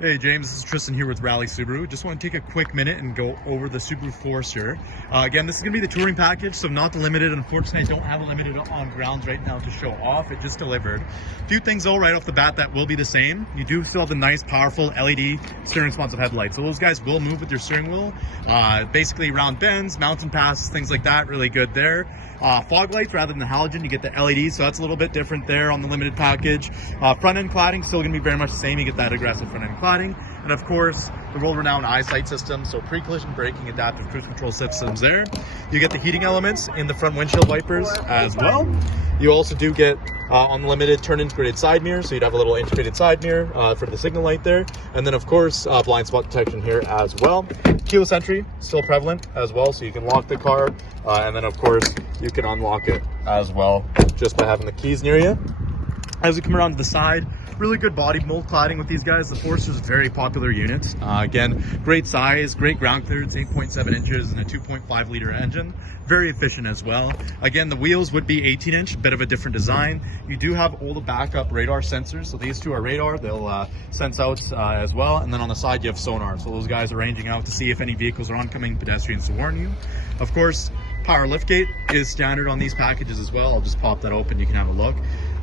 Hey James, this is Tristan here with Rally Subaru. Just want to take a quick minute and go over the Subaru Forester. Again, this is going to be the touring package, so not the limited. Unfortunately, I don't have a limited on grounds right now to show off. It just delivered. A few things though right off the bat that will be the same. You do still have the nice, powerful LED steering responsive headlights. So those guys will move with your steering wheel. Basically around bends, mountain passes, things like that, really good there. Fog lights rather than the halogen, you get the LED, so that's a little bit different there on the limited package. Front end cladding still going to be very much the same. You get that aggressive front end cladding, and of course the world-renowned eyesight system, so pre-collision braking, adaptive cruise control systems there. You get the heating elements in the front windshield wipers as well. You also do get on the limited turn integrated side mirror, so you'd have a little integrated side mirror for the signal light there, and then of course blind spot detection here as well. Keyless entry still prevalent as well, so you can lock the car, and then of course you can unlock it as well just by having the keys near you. As we come around to the side, really good body mold cladding with these guys. The Forester is a very popular unit. Again, great size, great ground clearance, 8.7 inches and a 2.5 liter engine. Very efficient as well. Again, the wheels would be 18-inch, bit of a different design. You do have all the backup radar sensors. So these two are radar. They'll sense out as well. And then on the side, you have sonar. So those guys are ranging out to see if any vehicles are oncoming pedestrians to warn you. Of course, power liftgate is standard on these packages as well. I'll just pop that open. You can have a look.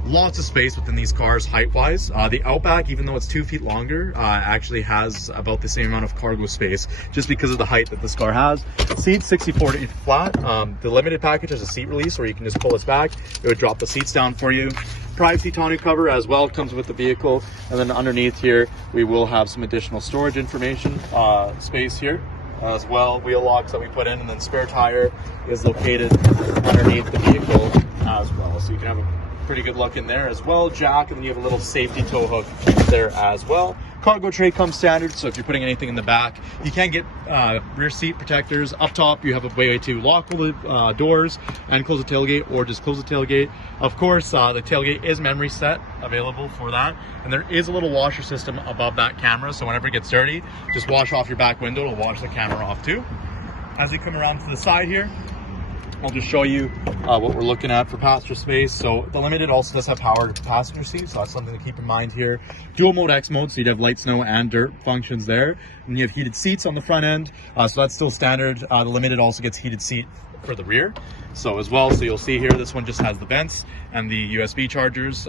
Lots of space within these cars height-wise. The Outback, even though it's 2 feet longer, actually has about the same amount of cargo space just because of the height that this car has. Seats 64 to 8 flat. The limited package has a seat release where you can just pull this back. It would drop the seats down for you. Privacy tonneau cover as well comes with the vehicle. And then underneath here, we will have some additional storage information space here as well. Wheel locks that we put in, and then spare tire is located underneath the vehicle as well. So you can have a pretty good look in there as well. Jack, and then you have a little safety tow hook there as well. Cargo tray comes standard, so if you're putting anything in the back, you can get rear seat protectors. Up top, you have a way to lock all the doors and close the tailgate, or just close the tailgate. Of course, the tailgate is memory set, available for that. And there is a little washer system above that camera, so whenever it gets dirty, just wash off your back window. It'll wash the camera off too. As we come around to the side here, I'll just show you what we're looking at for passenger space. So the Limited also does have power passenger seats, so that's something to keep in mind here. Dual mode X mode, so you'd have light, snow, and dirt functions there. And you have heated seats on the front end, so that's still standard. The Limited also gets heated seat for the rear, so as well. So you'll see here, this one just has the vents and the USB chargers.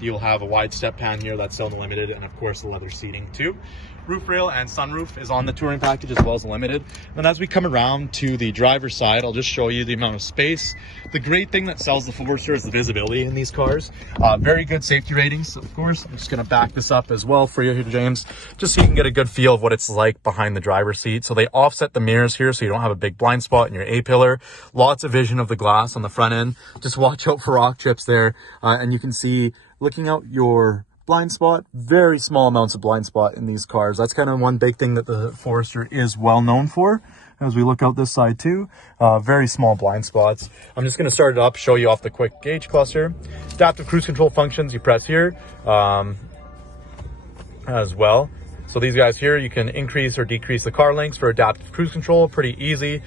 You'll have a wide step pan here, that's still in the Limited, and of course the leather seating too. Roof rail and sunroof is on the touring package as well as the Limited. Then as we come around to the driver's side, I'll just show you the amount of space. The great thing that sells the Forester is the visibility in these cars. Very good safety ratings, of course. I'm just going to back this up as well for you here, James, just so you can get a good feel of what it's like behind the driver's seat. So they offset the mirrors here, so you don't have a big blind spot in your A-pillar. Lots of vision of the glass on the front end. Just watch out for rock chips there, and you can see, looking out your blind spot, very small amounts of blind spot in these cars. That's kind of one big thing that the Forester is well known for. As we look out this side too, very small blind spots. I'm just going to start it up, show you off the quick gauge cluster. Adaptive cruise control functions, you press here as well. So these guys here, you can increase or decrease the car lengths for adaptive cruise control, pretty easy.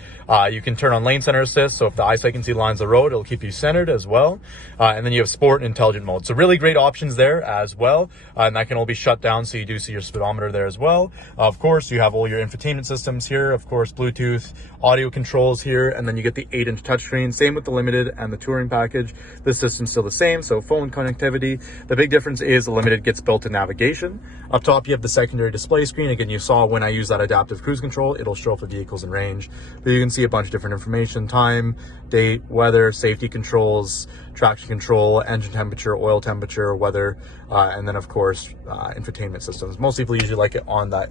You can turn on lane center assist, so if the eyesight can see the lines of the road, it'll keep you centered as well. And then you have sport and intelligent mode. So really great options there as well. And that can all be shut down, so you do see your speedometer there as well. Of course, you have all your infotainment systems here, of course, Bluetooth, audio controls here, and then you get the 8-inch touchscreen. Same with the Limited and the touring package. This system's still the same, so phone connectivity. The big difference is the Limited gets built-in navigation. Up top, you have the secondary display screen. Again, you saw when I use that adaptive cruise control, it'll show up the vehicles in range. But you can see a bunch of different information: time, date, weather, safety controls, traction control, engine temperature, oil temperature, weather, and then of course infotainment systems. Most people usually like it on that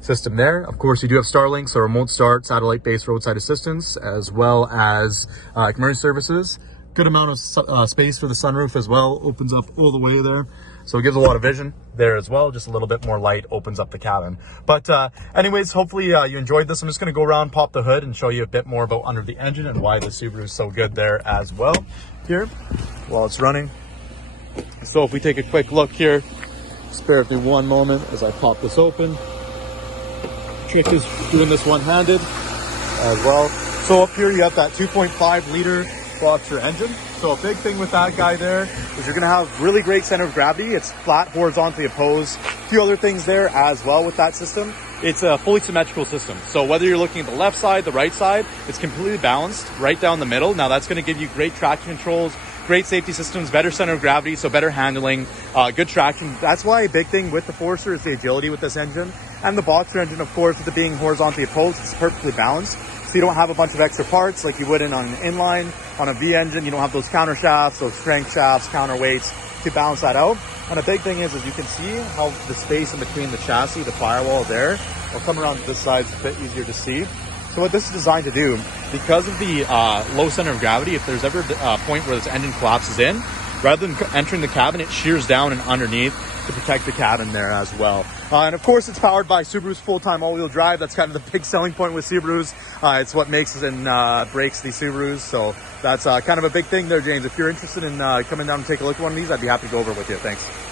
system there. Of course, you do have Starlink, so remote start, satellite-based roadside assistance, as well as emergency services. Good amount of space for the sunroof as well, opens up all the way there. So it gives a lot of vision there as well. Just a little bit more light opens up the cabin. But anyways, hopefully you enjoyed this. I'm just going to go around, pop the hood, and show you a bit more about under the engine and why the Subaru is so good there as well here while it's running. So if we take a quick look here, spare with me one moment as I pop this open. Trick is doing this one-handed as well. So up here you have that 2.5 liter Boxer engine. So a big thing with that guy there is you're gonna have really great center of gravity. It's flat, horizontally opposed. A few other things there as well with that system. It's a fully symmetrical system. So whether you're looking at the left side, the right side, it's completely balanced right down the middle. Now that's gonna give you great traction controls, great safety systems, better center of gravity, so better handling, good traction. That's why a big thing with the Forester is the agility with this engine. And the Boxer engine, of course, with it being horizontally opposed, it's perfectly balanced. So you don't have a bunch of extra parts like you would on an inline. On a V engine, you don't have those counter shafts, those crankshafts, counterweights to balance that out. And a big thing is you can see how the space in between the chassis, the firewall there. I'll come around to this side, it's a bit easier to see. So what this is designed to do, because of the low center of gravity, if there's ever a point where this engine collapses in, rather than entering the cabin, it shears down and underneath to protect the cabin there as well. And of course, it's powered by Subaru's full-time all-wheel drive. That's kind of the big selling point with Subarus. It's what makes and breaks the Subarus. So that's kind of a big thing there, James. If you're interested in coming down and take a look at one of these, I'd be happy to go over with you. Thanks.